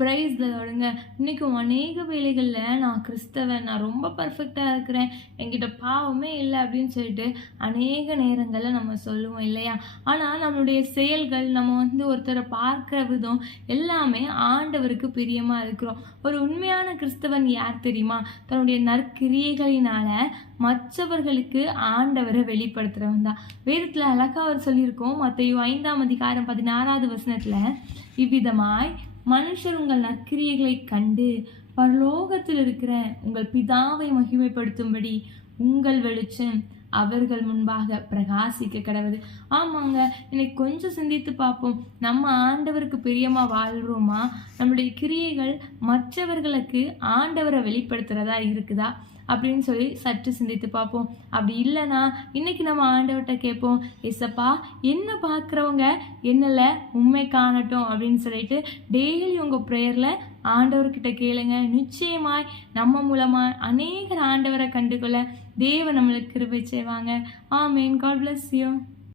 Price தரோடுங்க. இன்றைக்கும் அநேக வேலைகளில் நான் கிறிஸ்தவன், நான் ரொம்ப பர்ஃபெக்டாக இருக்கிறேன், என்கிட்ட பாவமே இல்லை அப்படின்னு சொல்லிட்டு அநேக நேரங்களில் நம்ம சொல்லுவோம் இல்லையா? ஆனால் நம்மளுடைய செயல்கள், நம்ம ஒருத்தரை பார்க்குற விதம் எல்லாமே ஆண்டவருக்கு பிரியமாக இருக்கிறோம். ஒரு உண்மையான கிறிஸ்தவன் யார் தெரியுமா? தன்னுடைய நற்கிரியைகளினால மற்றவர்களுக்கு ஆண்டவரை வெளிப்படுத்துகிறவன் தான். வேதத்தில் அழகாக அவர் சொல்லியிருக்கோம். மத்தேயு 5:16 இவ்விதமாய் மனுஷர் உங்கள் நற்கிரியைகளை கண்டு பரலோகத்தில் இருக்கிற உங்கள் பிதாவை மகிமைப்படுத்தும்படி உங்கள் வெளிச்சம் அவர்கள் முன்பாக பிரகாசிக்க கடவுது. ஆமாங்க, இன்னைக்கு கொஞ்சம் சிந்தித்து பார்ப்போம். நம்ம ஆண்டவருக்கு பிரியமா வாழ்றோமா? நம்முடைய கிரியைகள் மற்றவர்களுக்கு ஆண்டவரை வெளிப்படுத்துறதா இருக்குதா அப்படின்னு சொல்லி சற்று சிந்தித்து பார்ப்போம். அப்படி இல்லைன்னா இன்னைக்கு நம்ம ஆண்டவர்கிட்ட கேட்போம், ஏசப்பா என்ன பார்க்குறவங்க என்னல உண்மை காணட்டும் அப்படின்னு சொல்லிட்டு டெய்லி உங்கள் ப்ரேயரில் ஆண்டவர்கிட்ட கேளுங்க. நிச்சயமாய் நம்ம மூலமாக அநேகர் ஆண்டவரை கண்டுகொள்ள தேவன் நம்மளுக்கு கிருபை செய்வாங்க. ஆமேன். God bless you.